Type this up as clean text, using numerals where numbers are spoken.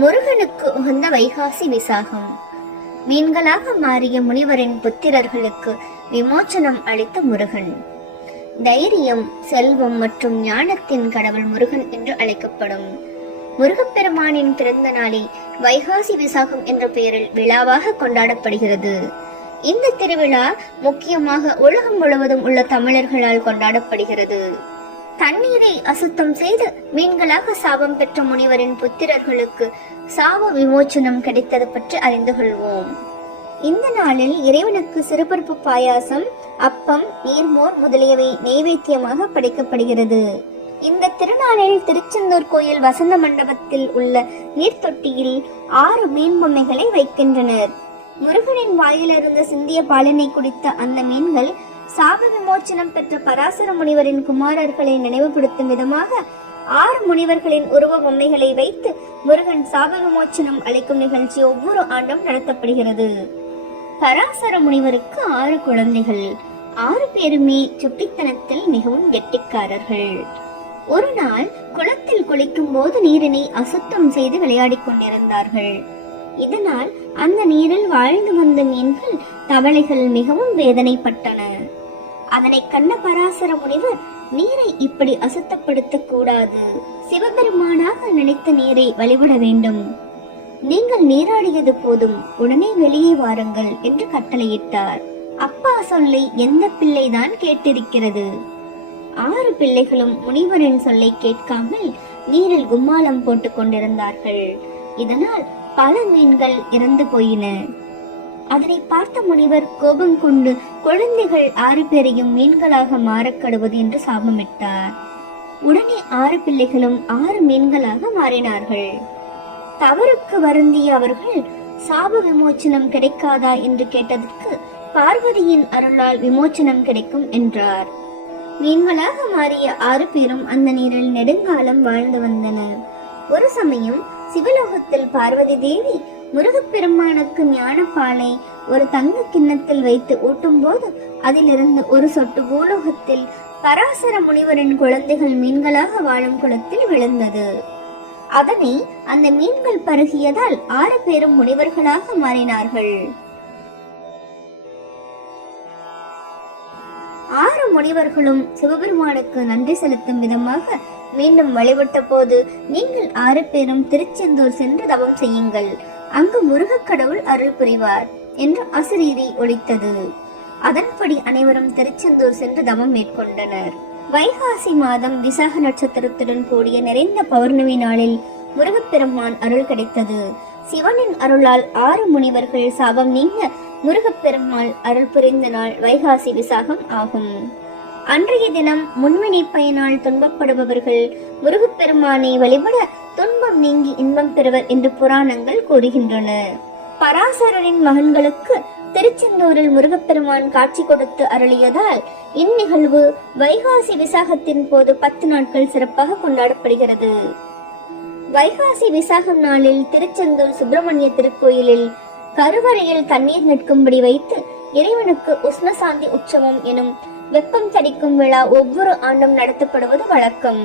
முருகனுக்கு உகந்த வைகாசி விசாகம். மீன்களாக மாறிய முனிவரின் புத்திரர்களுக்கு விமோச்சனம் அளித்த முருகன். தைரியம், செல்வம் மற்றும் ஞானத்தின் கடவுள் முருகன் என்று அழைக்கப்படும் முருகப்பெருமானின் பிறந்த நாளை வைகாசி விசாகம் என்ற பெயரில் விழாவாக கொண்டாடப்படுகிறது. இந்த திருவிழா முக்கியமாக உலகம் முழுவதும் உள்ள தமிழர்களால் கொண்டாடப்படுகிறது. தண்ணீரை அசுத்தம் செய்து மீன்களாக சாபம் பெற்ற முனிவரின் புத்திரர்களுக்கு சாப விமோச்சனம் கிடைத்தது பற்றி அறிந்து கொள்வோம். இந்த நாளில் இறைவனுக்கு சிறுபருப்பு பாயாசம், அப்பம், நீர்மோர் முதலியவை நைவேத்தியமாக படைக்கப்படுகிறது. இந்த திருநாளில் திருச்செந்தூர் கோயில் வசந்த மண்டபத்தில் உள்ள நீர்த்தொட்டியில் 6 மீன் பொம்மைகளை வைக்கின்றனர். முருகனின் வாயிலிருந்து சிந்திய பாலினை குடித்த அந்த மீன்கள் சாப விமோச்சனம் பெற்ற பராசர முனிவரின் குமாரர்களை நினைவுபடுத்தும் விதமாக 6 முனிவர்களின் உருவ பொம்மைகளை வைத்து முருகன் சாப விமோச்சனம் அளிக்கும் நிகழ்ச்சி ஒவ்வொரு ஆண்டும் நடத்தப்படுகிறது. பராசர முனிவருக்கு 6 குழந்தைகள். 6 பேருமே சுட்டித்தனத்தில் மிகவும் கெட்டிக்காரர்கள். ஒரு நாள் குளத்தில் குளிக்கும் போது நீரினை அசுத்தம் செய்து விளையாடிக் கொண்டிருந்தார்கள். இதனால் அந்த நீரில் வாழ்ந்து வந்த மீன்கள், தவளைகள் மிகவும் வேதனைப்பட்டன. அதனை கண்ட பராசர முனிவர், நீரை இப்படி அசுத்தப்படுத்த கூடாது, சிவபெருமானாக நினைத்த நீரை வழிபட வேண்டும். நீங்கள் நீராடியது போதும், உடனே வெளியே வாருங்கள் என்று கட்டளையிட்டார். அப்பா சொல்லை எந்த பிள்ளைதான் கேட்டிருக்கிறது? 6 பிள்ளைகளும் முனிவரின் சொல்லை கேட்காமல் நீரில் கும்மாளம் போட்டுக் கொண்டிருந்தார்கள். இதனால் பல மீன்கள் இறந்து போயின. அதனை பார்த்த முனிவர் கோபம் கொண்டு குழந்தைகள் 6 பேரையும் மீன்களாக மாறக்கடுவது என்று சாபமிட்டார். உடனே 6 பிள்ளைகளும் 6 மீன்களாக மாறினார்கள். தவறுக்கு வருந்திய அவர்கள் சாப விமோச்சனம் கிடைக்காதா என்று கேட்டதற்கு பார்வதியின் அருளால் விமோச்சனம் கிடைக்கும் என்றார். மீன்களாக மாறிய 6 பேரும் அந்த நீரில் நெடுங்காலம் வாழ்ந்து வந்தனர். ஒரு சமயம் சிவலோகத்தில் பார்வதி தேவி முருகப்பெருமானுக்கு ஞானப்பாலை ஒரு தங்க கிண்ணத்தில் வைத்து ஊட்டும் போது அதிலிருந்து ஒரு சொட்டு பூலோகத்தில் பராசர முனிவரின் குழந்தைகள் மீன்களாக வாழும் குளத்தில் விழுந்தது. அதனை அந்த மீன்கள் பருகியதால் 6 பேரும் முனிவர்களாக மாறினார்கள். 6 முனிவர்களும் சிவபெருமானுக்கு நன்றி செலுத்தும் விதமாக மீண்டும் வழிபட்ட போது, நீங்கள் 6 பேரும் திருச்செந்தூர் சென்று தவம் செய்யுங்கள், அங்கு முருகக் கடவுள் அருள் புரிவார் என்று அசரீரி ஒலித்தது. அதன்படி அனைவரும் திருச்செந்தூர் சென்று தவம் மேற்கொண்டனர். வைகாசி மாதம் விசாக நட்சத்திரத்துடன் கூடிய நிறைந்த பௌர்ணமி நாளில் முருகப்பெருமான் அருள் கிடைத்தது. சிவனின் அருளால் 6 முனிவர்கள் சாபம் நீங்க முருகப்பெருமாள் அருள் புரிந்த நாள் வைகாசி விசாகம் ஆகும். அன்றைய தினம் முன்வினை பயனால் துன்பப்படுபவர்கள் முருகப்பெருமானை வழிபட துன்பம் நீங்கி இன்பம் பெறுவர் என்று புராணங்கள் கூறுகின்றன. பராசரரின் மகன்களுக்கு திருச்செந்தூரில் முருகப்பெருமான் காட்சி கொடுத்து அருளியதால் இந்நிகழ்வு வைகாசி விசாகத்தின் போது 10 நாட்கள் சிறப்பாக கொண்டாடப்படுகிறது. வைகாசி விசாகம் நாளில் திருச்செந்தூர் சுப்பிரமணிய திருக்கோயிலில் கருவறையில் தண்ணீர் நிற்கும்படி வைத்து இறைவனுக்கு உஷ்ணசாந்தி உற்சவம் எனும் வெப்பம் தணிக்கும் விழா ஒவ்வொரு ஆண்டும் நடத்தப்படுவது வழக்கம்.